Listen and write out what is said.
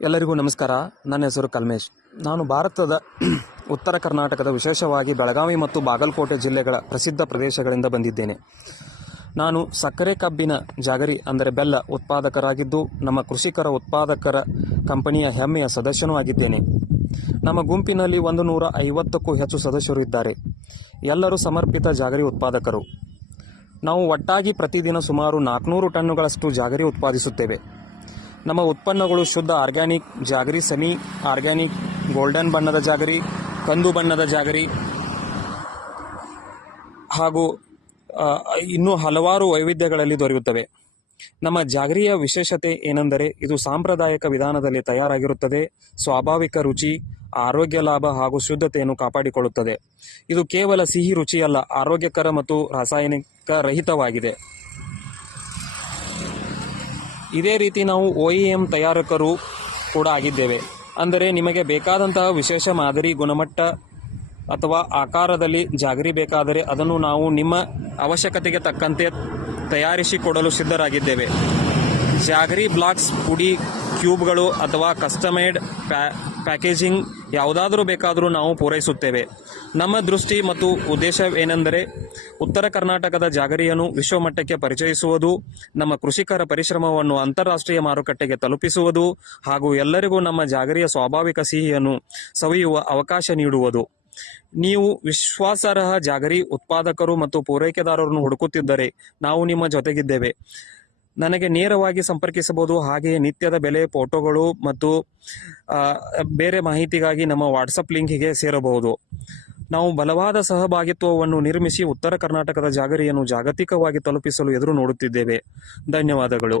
ಎಲ್ಲರಿಗೂ ನಮಸ್ಕಾರ. ನನ್ನ ಹೆಸರು ಕಲ್ಮೇಶ್. ನಾನು ಭಾರತದ ಉತ್ತರ ಕರ್ನಾಟಕದ ವಿಶೇಷವಾಗಿ ಬೆಳಗಾವಿ ಮತ್ತು ಬಾಗಲಕೋಟೆ ಜಿಲ್ಲೆಗಳ ಪ್ರಸಿದ್ಧ ಪ್ರದೇಶಗಳಿಂದ ಬಂದಿದ್ದೇನೆ. ನಾನು ಸಕ್ಕರೆ ಕಬ್ಬಿನ ಜಾಗರಿ ಅಂದರೆ ಬೆಲ್ಲ ಉತ್ಪಾದಕರಾಗಿದ್ದು ನಮ್ಮ ಕೃಷಿಕರ ಉತ್ಪಾದಕರ ಕಂಪನಿಯ ಹೆಮ್ಮೆಯ ಸದಸ್ಯನೂ ಆಗಿದ್ದೇನೆ. ನಮ್ಮ ಗುಂಪಿನಲ್ಲಿ 150ಕ್ಕೂ ಹೆಚ್ಚು ಸದಸ್ಯರು ಇದ್ದಾರೆ. ಎಲ್ಲರೂ ಸಮರ್ಪಿತ ಜಾಗರಿ ಉತ್ಪಾದಕರು. ನಾವು ಒಟ್ಟಾಗಿ ಪ್ರತಿದಿನ ಸುಮಾರು 400 ಟನ್ನುಗಳಷ್ಟು ಜಾಗರಿ ಉತ್ಪಾದಿಸುತ್ತೇವೆ. ನಮ್ಮ ಉತ್ಪನ್ನಗಳು ಶುದ್ಧ ಆರ್ಗ್ಯಾನಿಕ್ ಜಾಗರಿ, ಸೆಮಿ ಆರ್ಗ್ಯಾನಿಕ್, ಗೋಲ್ಡನ್ ಬಣ್ಣದ ಜಾಗರಿ, ಕಂದು ಬಣ್ಣದ ಜಾಗರಿ ಹಾಗೂ ಇನ್ನೂ ಹಲವಾರು ವೈವಿಧ್ಯಗಳಲ್ಲಿ ದೊರೆಯುತ್ತವೆ. ನಮ್ಮ ಜಾಗರಿಯ ವಿಶೇಷತೆ ಏನೆಂದರೆ ಇದು ಸಾಂಪ್ರದಾಯಿಕ ವಿಧಾನದಲ್ಲಿ ತಯಾರಾಗಿರುತ್ತದೆ. ಸ್ವಾಭಾವಿಕ ರುಚಿ, ಆರೋಗ್ಯ ಲಾಭ ಹಾಗೂ ಶುದ್ಧತೆಯನ್ನು ಕಾಪಾಡಿಕೊಳ್ಳುತ್ತದೆ. ಇದು ಕೇವಲ ಸಿಹಿ ರುಚಿಯಲ್ಲ, ಆರೋಗ್ಯಕರ ಮತ್ತು ರಾಸಾಯನಿಕ ರಹಿತವಾಗಿದೆ. ಇದೇ ರೀತಿ ನಾವು OEM ತಯಾರಕರು ಕೂಡ ಆಗಿದ್ದೇವೆ. ಅಂದರೆ ನಿಮಗೆ ಬೇಕಾದಂತಹ ವಿಶೇಷ ಮಾದರಿ, ಗುಣಮಟ್ಟ ಅಥವಾ ಆಕಾರದಲ್ಲಿ ಜಾಗರಿ ಬೇಕಾದರೆ ಅದನ್ನು ನಾವು ನಿಮ್ಮ ಅವಶ್ಯಕತೆಗೆ ತಕ್ಕಂತೆ ತಯಾರಿಸಿಕೊಡಲು ಸಿದ್ಧರಾಗಿದ್ದೇವೆ. ಜಾಗರಿ ಬ್ಲಾಕ್ಸ್, ಪುಡಿ, ಕ್ಯೂಬ್ಗಳು ಅಥವಾ ಕಸ್ಟಮೈಡ್ ಪ್ಯಾಕೇಜಿಂಗ್ ಯಾವುದಾದರೂ ಬೇಕಾದರೂ ನಾವು ಪೂರೈಸುತ್ತೇವೆ. ನಮ್ಮ ದೃಷ್ಟಿ ಮತ್ತು ಉದ್ದೇಶವೇನೆಂದರೆ ಉತ್ತರ ಕರ್ನಾಟಕದ ಜಾಗರಿಯನ್ನು ವಿಶ್ವಮಟ್ಟಕ್ಕೆ ಪರಿಚಯಿಸುವುದು, ನಮ್ಮ ಕೃಷಿಕರ ಪರಿಶ್ರಮವನ್ನು ಅಂತಾರಾಷ್ಟ್ರೀಯ ಮಾರುಕಟ್ಟೆಗೆ ತಲುಪಿಸುವುದು ಹಾಗೂ ಎಲ್ಲರಿಗೂ ನಮ್ಮ ಜಾಗರಿಯ ಸ್ವಾಭಾವಿಕ ಸಿಹಿಯನ್ನು ಸವಿಯುವ ಅವಕಾಶ ನೀಡುವುದು. ನೀವು ವಿಶ್ವಾಸಾರ್ಹ ಜಾಗರಿ ಉತ್ಪಾದಕರು ಮತ್ತು ಪೂರೈಕೆದಾರರನ್ನು ಹುಡುಕುತ್ತಿದ್ದರೆ ನಾವು ನಿಮ್ಮ ಜೊತೆಗಿದ್ದೇವೆ. ನನಗೆ ನೇರವಾಗಿ ಸಂಪರ್ಕಿಸಬಹುದು. ಹಾಗೆಯೇ ನಿತ್ಯದ ಬೆಲೆ, ಫೋಟೋಗಳು ಮತ್ತು ಬೇರೆ ಮಾಹಿತಿಗಾಗಿ ನಮ್ಮ ವಾಟ್ಸಪ್ ಲಿಂಕಿಗೆ ಸೇರಬಹುದು. ನಾವು ಬಲವಾದ ಸಹಭಾಗಿತ್ವವನ್ನು ನಿರ್ಮಿಸಿ ಉತ್ತರ ಕರ್ನಾಟಕದ ಜಾಗರಿಯನ್ನು ಜಾಗತಿಕವಾಗಿ ತಲುಪಿಸಲು ಎದುರು ನೋಡುತ್ತಿದ್ದೇವೆ. ಧನ್ಯವಾದಗಳು.